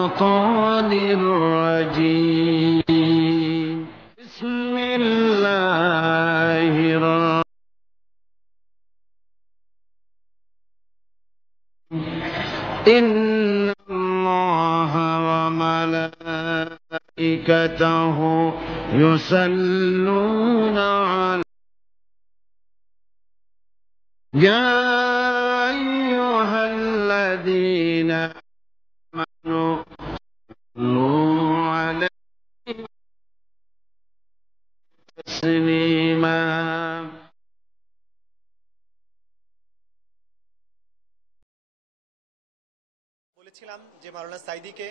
الشيطان الرجيم بسم الله الرحمن إن الله وملائكته يصلون على يا أيها الذين آمنوا صلوا عليه تسليما বলেছিলাম যে মাওলানা সাইদিকে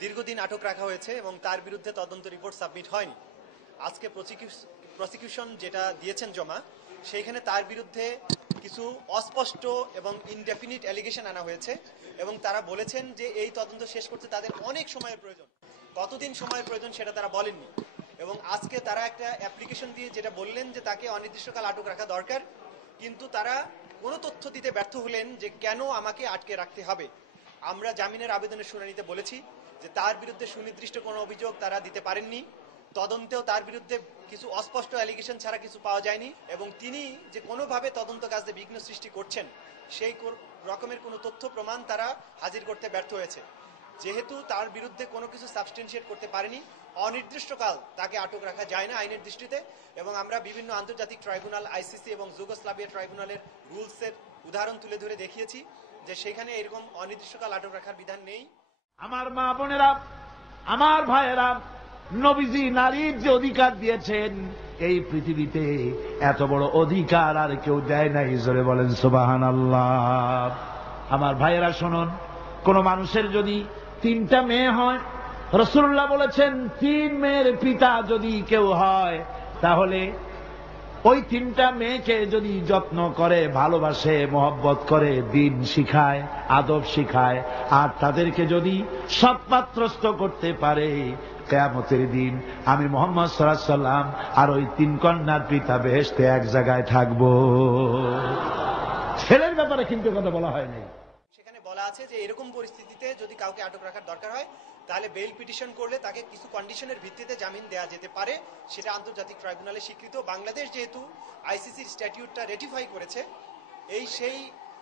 দীর্ঘদিন আটক রাখা হয়েছে এবং তার বিরুদ্ধে তদন্ত রিপোর্ট সাবমিট হয়নি। আজকে প্রসিকিউশন যেটা দিয়েছেন জমা, সেইখানে তার বিরুদ্ধে কিছু অস্পষ্ট এবং ইনডেফিনিট অ্যালিগেশন আনা হয়েছে এবং তারা বলেছেন যে এই তদন্ত শেষ করতে তাদের অনেক সময়ের প্রয়োজন। কতদিন সময়ের প্রয়োজন সেটা তারা বলেননি এবং আজকে তারা একটা অ্যাপ্লিকেশন দিয়ে যেটা বললেন যে তাকে অনির্দিষ্টকাল আটক রাখা দরকার, কিন্তু তারা কোনো তথ্য দিতে ব্যর্থ হলেন যে কেন আমাকে আটকে রাখতে হবে। আমরা জামিনের আবেদনের শুনানিতে বলেছি যে তার বিরুদ্ধে সুনির্দিষ্ট কোনো অভিযোগ তারা দিতে পারেননি, তদন্তেও তার বিরুদ্ধে কিছু অস্পষ্ট অ্যালিগেশন ছাড়া কিছু পাওয়া যায়নি এবং তিনি যে কোনোভাবে তদন্ত কাজে বিঘ্ন সৃষ্টি করছেন সেই রকমের কোনো তথ্য প্রমাণ তারা হাজির করতে ব্যর্থ হয়েছে। যেহেতু তার বিরুদ্ধে কোনো কিছু সাবস্টেন্সিয়েট করতে পারেনি, অনির্দিষ্টকাল তাকে আটক রাখা যায় না আইনের দৃষ্টিতে এবং আমরা বিভিন্ন আন্তর্জাতিক ট্রাইব্যুনাল, আইসিসি এবং যুগোস্লাভিয়া ট্রাইব্যুনালের রুলসের উদাহরণ তুলে ধরে দেখিয়েছি যে সেখানে এরকম অনির্দিষ্টকাল আটক রাখার বিধান নেই। আমার মা বোনেরা, আমার ভাইয়েরা, নবীজি নারীর যে অধিকার দিয়েছেন এই পৃথিবীতে এত বড় অধিকার আর কেউ দেয় নাই। জোরে বলেন সুবহানাল্লাহ। আমার ভাইয়েরা শুনুন, কোন মানুষের যদি 3টা মেয়ে হয়, রাসূলুল্লাহ বলেছেন 3 মেয়ের পিতা যদি কেউ হয় তাহলে ওই 3টা মেয়েকে যদি যত্ন করে, ভালোবাসে, মহব্বত করে, দ্বীন শিখায়, আদব শিখায় আর তাদেরকে যদি সৎপাত্রস্থ করতে পারে, কিয়ামতের দিন আমি মুহাম্মদ সাল্লাল্লাহু আলাইহি ওয়াসাল্লাম আর ওই 3 কন্যার পিতা বেহেশতে এক জায়গায় থাকবো। ছেলের ব্যাপারে কিন্তু কথা বলা হয়নি। সেখানে বলা আছে যে এরকম পরিস্থিতিতে যদি কাউকে আটক রাখার দরকার হয় তাহলে বেল পিটিশন করলে তাকে কিছু কন্ডিশনের ভিত্তিতে জামিন দেওয়া যেতে পারে, সেটা আন্তর্জাতিক ট্রাইব্যুনালে স্বীকৃত। বাংলাদেশ যেহেতু আইসিসির স্ট্যাটিউটটা রেটিফাই করেছে, সেই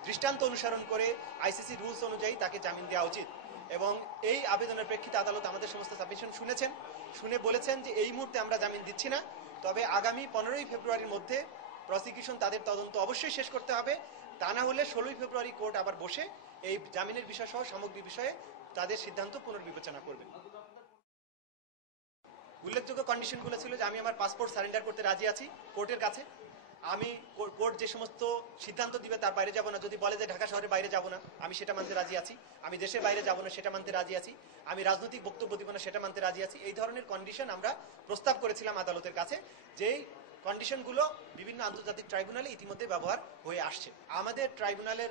দৃষ্টান্ত অনুসরণ করে আইসিসি রুলস অনুযায়ী তাকে জামিন দেওয়া উচিত এবং এই আবেদনের প্রেক্ষিতে আদালত আমাদের সমস্ত সাবমিশন শুনেছেন, শুনে বলেছেন যে এই মুহূর্তে আমরা জামিন দিচ্ছি না, তবে আগামী 15ই ফেব্রুয়ারির মধ্যে প্রসিকিউশন তাদের তদন্ত অবশ্যই শেষ করতে হবে। তা না হলে 16ই ফেব্রুয়ারি কোর্ট আবার বসে এই জামিনের বিষয় সহ সামগ্রিক বিষয়ে তাদের সিদ্ধান্ত পুনর্বিবেচনা করবে। উল্লেখযোগ্য কন্ডিশনগুলো ছিল যে আমি আমার পাসপোর্ট সারেন্ডার করতে রাজি আছি কোর্টের কাছে, আমি কোর্ট যে সমস্ত সিদ্ধান্ত দিবে তার বাইরে যাব না, যদি বলে যে ঢাকা শহরের বাইরে যাব না আমি সেটা মানতে রাজি আছি, আমি দেশের বাইরে যাব না সেটা মানতে রাজি আছি, আমি রাজনৈতিক বক্তব্য দিব না সেটা মানতে রাজি আছি। এই ধরনের কন্ডিশন আমরা প্রস্তাব করেছিলাম আদালতের কাছে, যেই কন্ডিশনগুলো বিভিন্ন আন্তর্জাতিক ট্রাইব্যুনালে ইতিমধ্যে ব্যবহার হয়ে আসছে। আমাদের ট্রাইব্যুনালের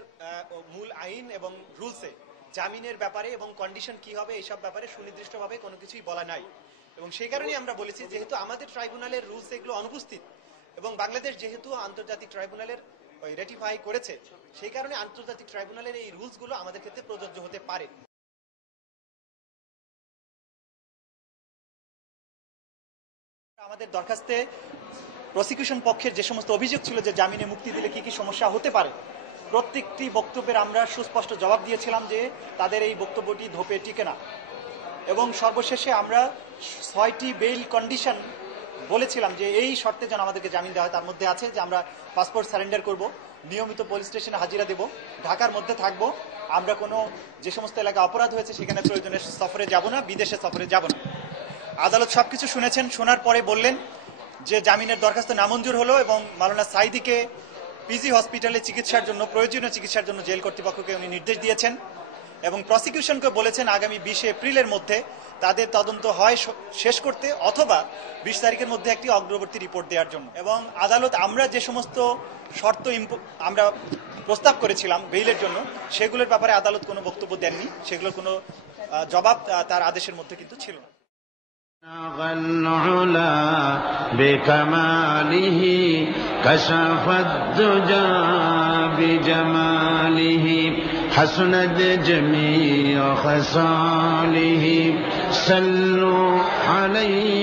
মূল আইন এবং রুলসে জামিনের ব্যাপারে এবং কন্ডিশন কি হবে এইসব ব্যাপারে সুনির্দিষ্টভাবে কোনো কিছুই বলা নাই এবং সেই কারণেই আমরা বলেছি যেহেতু আমাদের ট্রাইব্যুনালের রুলস এগুলো অনুপস্থিত এবং বাংলাদেশ যেহেতু আন্তর্জাতিক ট্রাইব্যুনালের রেটিফাই করেছে, সেই কারণে আন্তর্জাতিক ট্রাইব্যুনালের এই রুলসগুলো আমাদের ক্ষেত্রে প্রযোজ্য হতে পারে। আমাদের দরখাস্তে প্রসিকিউশন পক্ষের যে সমস্ত অভিযোগ ছিল যে জামিনে মুক্তি দিলে কি কি সমস্যা হতে পারে, প্রত্যেকটি বক্তব্যের আমরা সুস্পষ্ট জবাব দিয়েছিলাম যে তাদের এই বক্তব্যটি ধোপে টিকে না এবং সর্বশেষে আমরা 6টি বেইল কন্ডিশন বলেছিলাম যে এই শর্তে যেন আমাদেরকে জামিন দেওয়া হয়। তার মধ্যে আছে যে আমরা পাসপোর্ট সারেন্ডার করব, নিয়মিত পুলিশ স্টেশনে হাজিরা দেব, ঢাকার মধ্যে থাকব, আমরা কোনো যে সমস্ত এলাকায় অপরাধ হয়েছে সেখানে প্রয়োজনে সফরে যাব না, বিদেশে সফরে যাব না। আদালত সবকিছু শুনেছেন, শোনার পরে বললেন যে জামিনের দরখাস্ত নামঞ্জুর হলো এবং মাওলানা সাইদিকে পিজি হসপিটালে চিকিৎসার জন্য, প্রয়োজনীয় চিকিৎসার জন্য জেল কর্তৃপক্ষকে উনি নির্দেশ দিয়েছেন এবং প্রসিকিউশনকে বলেছেন আগামী 20 এপ্রিলের মধ্যে তাদের তদন্ত হয় শেষ করতে অথবা 20 তারিখের মধ্যে একটি অগ্রবর্তী রিপোর্ট দেওয়ার জন্য। এবং আদালত আমরা যে সমস্ত শর্ত আমরা প্রস্তাব করেছিলাম বেইলের জন্য সেগুলোর ব্যাপারে আদালত কোনো বক্তব্য দেননি, সেগুলোর কোনো জবাব তার আদেশের মধ্যে কিন্তু ছিল না। العلا بكماله كشف الدجى بجماله آله حسنت جميع خصاله صلوا عليه